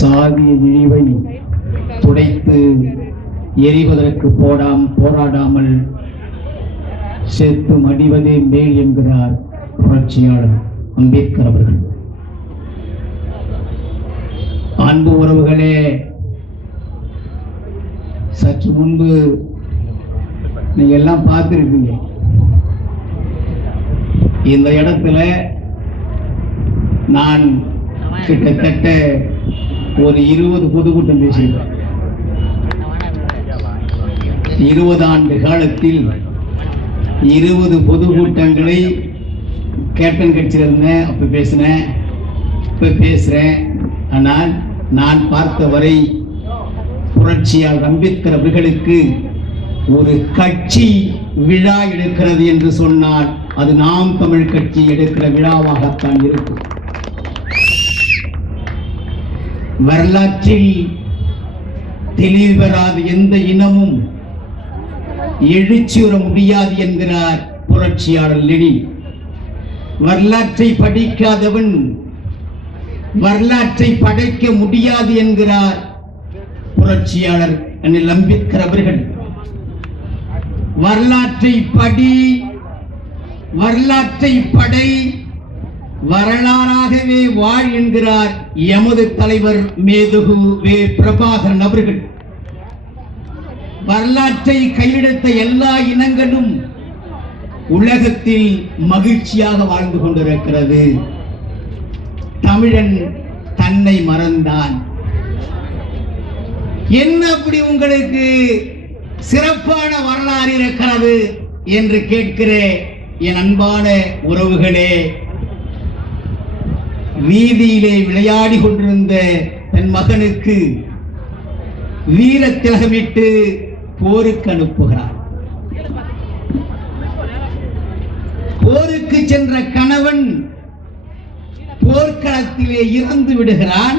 சாதிய இழிவை துடைத்து எரிவதற்கு போராடாமல் செத்து மடிவதே மேல் என்கிறார் புரட்சியாளர் அம்பேத்கர் அவர்கள். அன்பு உறவுகளே, சற்று முன்பு நீங்க எல்லாம் பார்த்திருக்கீங்க. இந்த இடத்துல நான் கிட்டத்தட்ட ஒரு 20 பொதுக்கூட்டம் பேசியிருக்கேன். 20 ஆண்டு காலத்தில் 20 பொதுக்கூட்டங்களை கேப்டன் கட்சியில் இருந்தேன். அப்ப பேசினேன், இப்ப பேசுறேன். ஆனால் நான் பார்த்தவரை புரட்சியாளர் அம்பேத்கர் அவர்களுக்கு ஒரு கட்சி விழா எடுக்கிறது என்று சொன்னால் அது நாம் தமிழ் கட்சி எடுக்கிற விழாவாகத்தான் இருக்கும். வரலாற்றில் தெளிவு பெறாத எந்த இனமும் எழுச்சியுற முடியாது என்கிறார் புரட்சியாளர் லெனின். வரலாற்றை படிக்காதவன் வரலாற்றை படைக்க முடியாது என்கிறார் புரட்சியாளர் அண்ணல் அம்பேத்கர் அவர்கள். வரலாற்றை படி, வரலாற்றை படை, வரலாறாகவே வாழ் என்கிறார் எமது தலைவர் மேதகு வே. பிரபாகரன் அவர்கள். வரலாற்றை கையெடுத்த எல்லா இனங்களும் உலகத்தில் மகிழ்ச்சியாக வாழ்ந்து கொண்டிருக்கிறது. தமிழன் தன்னை மறந்தான். என்ன அப்படி உங்களுக்கு சிறப்பான வரலாறு இருக்கிறது என்று கேட்கிற என் அன்பான உறவுகளே, வீதியிலே விளையாடி கொண்டிருந்த தன் மகனுக்கு வீர திலகமிட்டு போருக்கு அனுப்புகிறார். போருக்கு சென்ற கணவன் போர்க்களத்திலே இறந்து விடுகிறான்.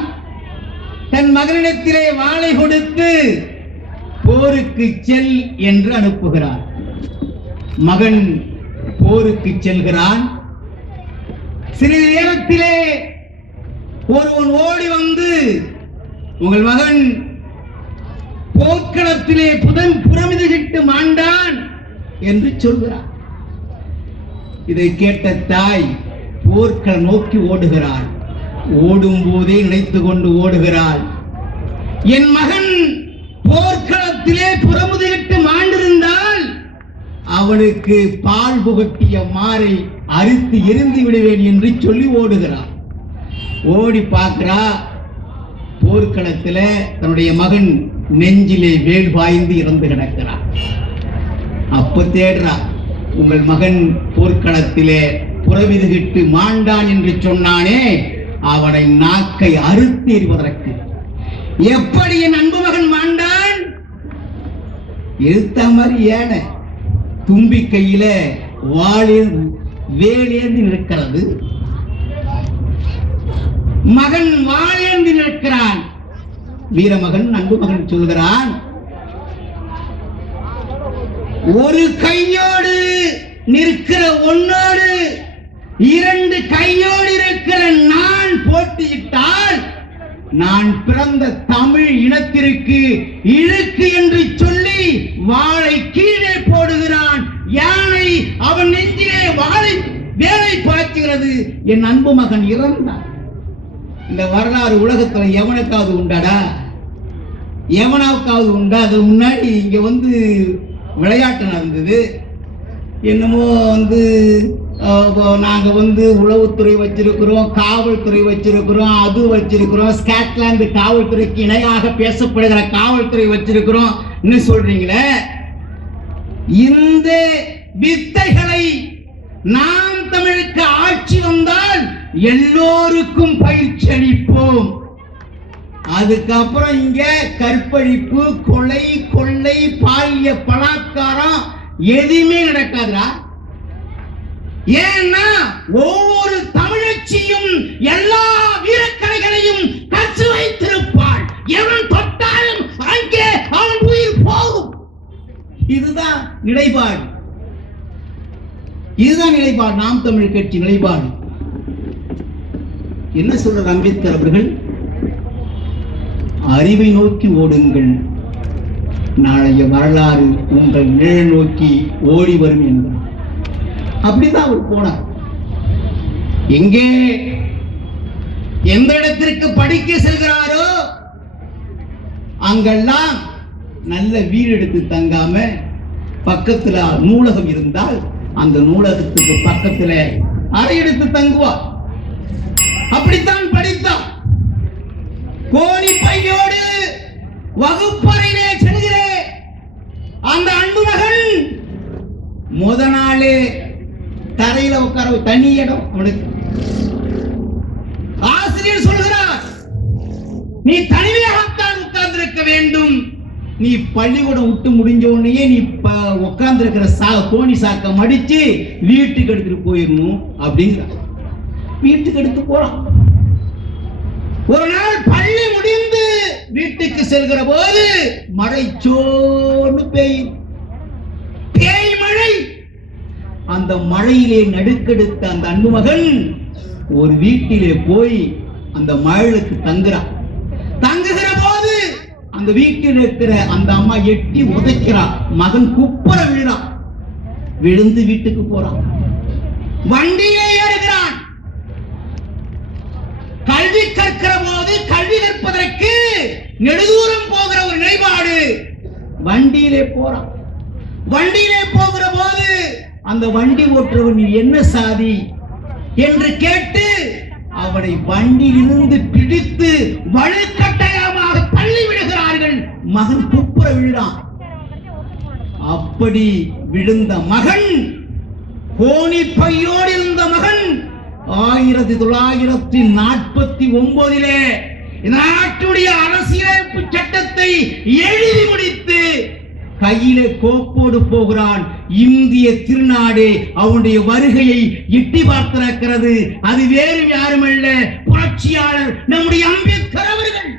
தன் மகனிடத்திலே வாளை கொடுத்து போருக்கு செல் என்று அனுப்புகிறார். மகன் போருக்கு செல்கிறான். சிறிது நேரத்திலே ஒருவன் ஓடி வந்து, உங்கள் மகன் போர்க்களத்திலே புறமிதுகிட்டு மாண்டான் என்று சொல்கிறார். இதை கேட்ட தாய் போர்க்களம் நோக்கி ஓடுகிறாள். ஓடும் போதே நினைத்து கொண்டு ஓடுகிறாள், என் மகன் போர்க்களத்திலே புறமுதுகிட்டு மாண்டிருந்தால் அவனுக்கு பால் புகட்டிய மாறை அறுத்து எரிந்து விடுவேன் என்று சொல்லி ஓடுகிறார். ஓடி பார்க்கிறா, போர்க்களத்தில் தன்னுடைய மகன் நெஞ்சிலே வேல் பாய்ந்து இறந்து கிடக்கிறார். அப்ப தேடுறா, உங்கள் மகன் போர்க்களத்திலே புறவிதுகிட்டு மாண்டான் என்று சொன்னானே, அவனை நாக்கை அறுத்து எறிவதற்கு. எப்படி என் அன்பு மகன் மாண்டான்? எழுத்த மாதிரி ஏன தும்பி கையில வேலேந்து நிற்கிறது. மகன் வாழேந்து நிற்கிறான். வீரமகன் அன்பு மகன் சொல்கிறான், ஒரு கையோடு நிற்கிற உன்னோடு 2 கையோடு இருக்கிற நான் போட்டியிட்டால் நான் பிறந்த தமிழ் இனத்திற்கு இழுக்கு என்று சொல்லி வாளை கீழே போடுகிறான். யானை அவன் நெஞ்சிலே வேலை பாய்ச்சுகிறது. என் அன்பு மகன் இறந்தான். இந்த வரலாறு உலகத்துல எவனுக்காவது உண்டாடா? எவனாவுக்காவது உண்டா? அது முன்னாடி இங்க வந்து விளையாட்டு நடந்தது. என்னமோ வந்து நாங்க வந்து உளவுத்துறை வச்சிருக்கிறோம், காவல்துறை வச்சிருக்கிறோம், அது வச்சிருக்கிறோம், ஸ்காட்லாந்து காவல்துறைக்கு இணையாக பேசப்படுகிற காவல்துறை வச்சிருக்கிறோம் சொல்றீங்களே. இந்த வித்தைகளை நாம் தமிழுக்கு ஆட்சி வந்தால் எல்லோருக்கும் பயிற்சி அளிப்போம். அதுக்கப்புறம் இங்க கற்பழிப்பு, கொலை, கொள்ளை, பாலிய பலாத்காரம் எதுவுமே நடக்காதா? ஏன்னா ஒவ்வொரு தமிழச்சியும் எல்லா வீரக்கலைகளையும் கற்று வைத்திருப்பாள். எவன் தொட்டாலும் அங்கே அவன் உயிர் போகும். இதுதான் நிலைப்பாடு. நாம் தமிழ் கட்சி நிலைப்பாடு. என்ன சொல்றார் அம்பேத்கர் அவர்கள்? அறிவை நோக்கி ஓடுங்கள், நாளைய வரலாறு உங்கள் நிழல் நோக்கி ஓடி வரும் என்றார். அப்படிதான் அவர் போனார். எங்கே எந்த இடத்திற்கு படிக்க செல்கிறாரோ அங்கெல்லாம் நல்ல வீடு எடுத்து தங்காம பக்கத்துல நூலகம் இருந்தால் அந்த நூலகத்துக்கு பக்கத்துல அறை எடுத்து தங்குவார். அப்படித்தான் படித்தார். கோணி பையோடு வகுப்பறையிலே செல்கிற அந்த அன்பு மகன் முத நாளே தரையில உட்கார தனி இடம் அவனுக்கு. ஆசிரியர் சொல்கிறார், நீ தனிமையாகத்தான் உட்கார்ந்திருக்க வேண்டும். நீ பள்ளிக்கூடம் விட்டு முடிஞ்ச உடனே நீ உட்கார்ந்து இருக்கிற கோணி சாக்க மடிச்சு வீட்டுக்கு எடுத்துட்டு போயிடணும் அப்படிங்கிற. வீட்டுக்கு எடுத்து போறான். ஒரு நாள் பள்ளி முடிந்து வீட்டுக்கு செல்கிற போது மழை சோர்ந்து பேய் மழை. அந்த மழையிலே நடுக்கெடுத்த அந்த அன்பு மகன் ஒரு வீட்டிலே போய் அந்த மழைக்கு தங்குகிறான். தங்குகிற போது அந்த வீட்டில் இருக்கிற அந்த அம்மா எட்டி உதைக்கிறான். மகன் குப்புற விழுறான். விழுந்து வீட்டுக்கு போறான். வண்டியிலே ஏறுகிறான். கல்வி கற்கிற போது கல்வி கற்பதற்கு நெடுதூரம் போகிற ஒரு நிலைப்பாடு. வண்டியிலே போறான். வண்டியிலே போகிற போது அந்த வண்டி ஓட்டுறவன் நீ என்ன சாதி என்று கேட்டு அவனை வண்டியிலிருந்து பிடித்து வலுக்கட்டாயமாக தள்ளி விடுகிறார்கள். மகன் குப்புற விழுறான். அப்படி விழுந்த மகன், கோணி பையோடு இருந்த மகன் 1949 நாட்டுடைய அரசியலமைப்பு சட்டத்தை எழுதி முடித்து கையிலே கோப்போடு போகிறான். இந்திய திருநாடே அவனுடைய வருகையை எட்டி பார்த்திருக்கிறது. அது வேறு யாருமல்ல, புரட்சியாளர் நம்முடைய அம்பேத்கர் அவர்கள்.